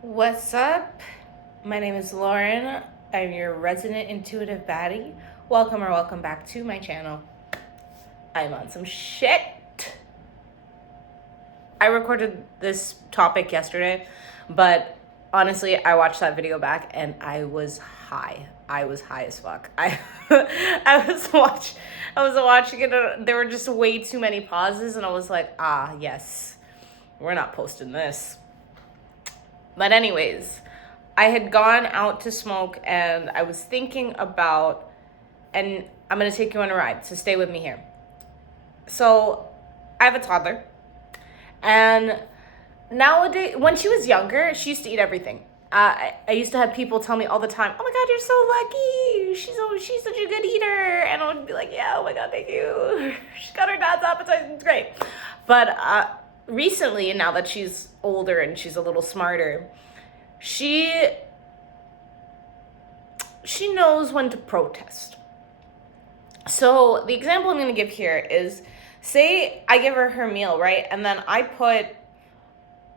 What's up? My name is Lauren. I'm your resident intuitive baddie. Welcome back to my channel. I'm on some shit. I recorded this topic yesterday, but honestly, I watched that video back and I was high. I was high as fuck. I was watching it. There were just way too many pauses, and I was like, yes, we're not posting this. But anyways, I had gone out to smoke and I was thinking about, and I'm going to take you on a ride, so stay with me here. So I have a toddler, and nowadays, when she was younger, she used to eat everything. I used to have people tell me all the time, "Oh my God, you're so lucky. She's such a good eater," and I would be like, "Yeah, oh my God, thank you. She's got her dad's appetite. It's great." But recently, now that she's older and she's a little smarter, she knows when to protest. So the example I'm going to give here is, say I give her meal, right? And then I put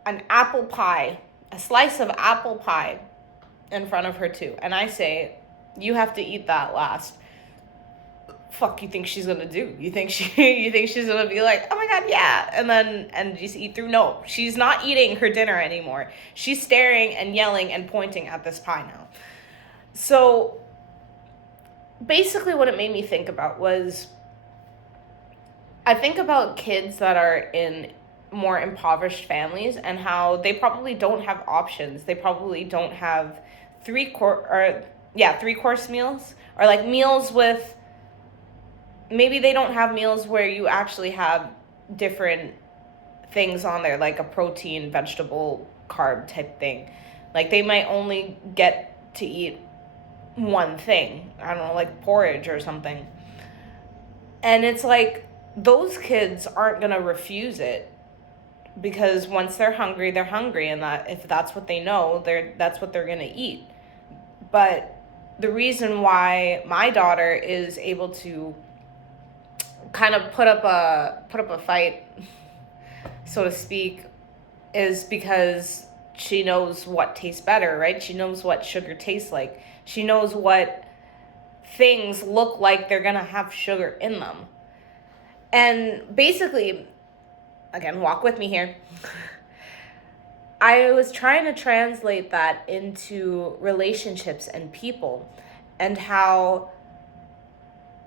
an apple pie, a slice of apple pie in front of her too. And I say, you have to eat that last. Fuck, you think she's gonna do? You think she's gonna be like, oh my God, yeah, and just eat through? No, she's not eating her dinner anymore. She's staring and yelling and pointing at this pie now. So basically what it made me think about was, I think about kids that are in more impoverished families and how they probably don't have options. They probably don't have three course meals, or like meals with, maybe they don't have meals where you actually have different things on there, like a protein, vegetable, carb type thing. Like they might only get to eat one thing, I don't know, like porridge or something. And it's like, those kids aren't gonna refuse it, because once they're hungry, and that if that's what they know, that's what they're gonna eat. But the reason why my daughter is able to kind of put up a fight, so to speak, is because she knows what tastes better, right? She knows what sugar tastes like. She knows what things look like they're gonna have sugar in them. And basically, again, walk with me here. I was trying to translate that into relationships and people, and how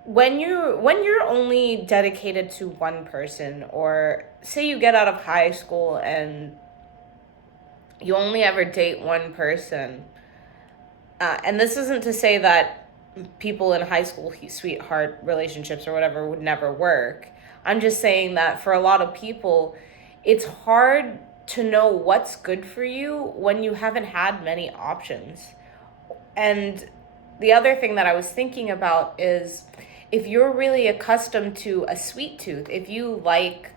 when you're only dedicated to one person, or say you get out of high school and you only ever date one person, and this isn't to say that people in high school sweetheart relationships or whatever would never work. I'm just saying that for a lot of people, it's hard to know what's good for you when you haven't had many options. And the other thing that I was thinking about is, if you're really accustomed to a sweet tooth, if you like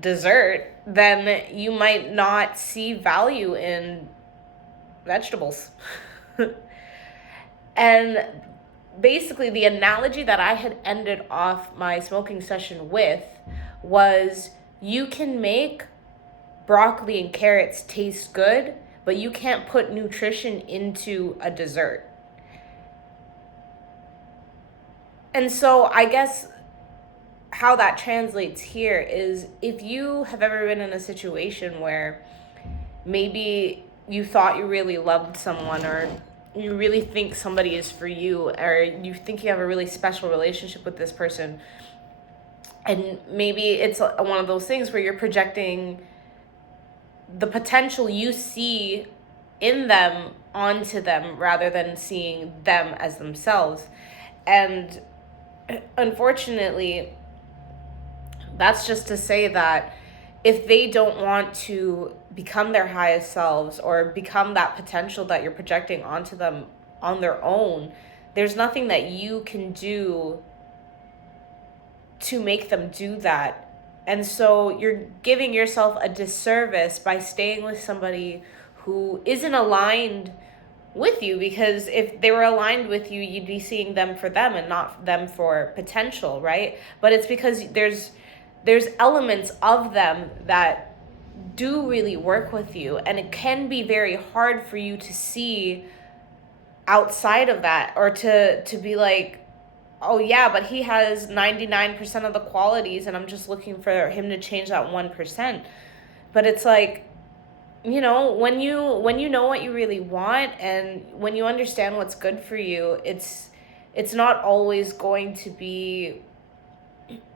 dessert, then you might not see value in vegetables. And basically, the analogy that I had ended off my smoking session with was, you can make broccoli and carrots taste good, but you can't put nutrition into a dessert. And so I guess how that translates here is, if you have ever been in a situation where maybe you thought you really loved someone, or you really think somebody is for you, or you think you have a really special relationship with this person, and maybe it's one of those things where you're projecting the potential you see in them onto them, rather than seeing them as themselves. And unfortunately, that's just to say that if they don't want to become their highest selves, or become that potential that you're projecting onto them on their own, there's nothing that you can do to make them do that. And so you're giving yourself a disservice by staying with somebody who isn't aligned with you, because if they were aligned with you, you'd be seeing them for them and not them for potential, right? But it's because there's elements of them that do really work with you, and it can be very hard for you to see outside of that, or to be like, oh yeah, but he has 99% of the qualities and I'm just looking for him to change that 1%. But it's like, when you know what you really want, and when you understand what's good for you, it's not always going to be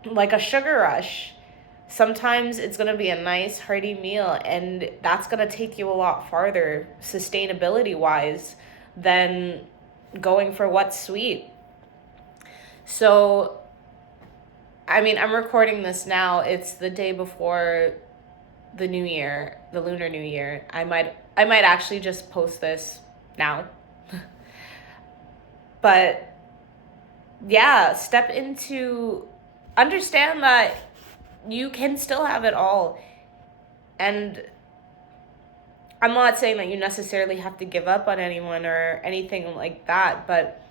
like a sugar rush. Sometimes it's going to be a nice hearty meal, and that's going to take you a lot farther sustainability wise than going for what's sweet. So, I mean, I'm recording this now. It's the day before the new year, the Lunar New Year. I might actually just post this now. But yeah, step into, understand that you can still have it all. And I'm not saying that you necessarily have to give up on anyone or anything like that, but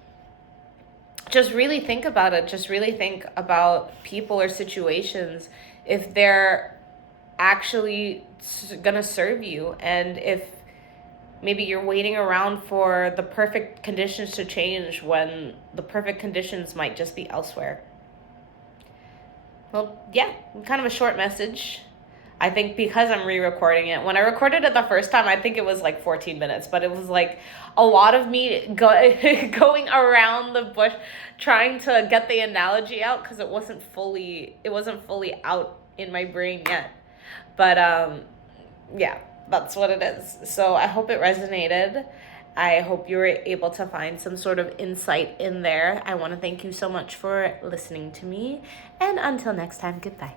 just really think about it. Just really think about people or situations, if they're actually gonna serve you, and if maybe you're waiting around for the perfect conditions to change when the perfect conditions might just be elsewhere. Well, yeah, kind of a short message. I think because I'm re-recording it. When I recorded it the first time, I think it was like 14 minutes, but it was like a lot of me going around the bush trying to get the analogy out, because it wasn't fully out in my brain yet. But yeah, that's what it is. So I hope it resonated. I hope you were able to find some sort of insight in there. I want to thank you so much for listening to me. And until next time, goodbye.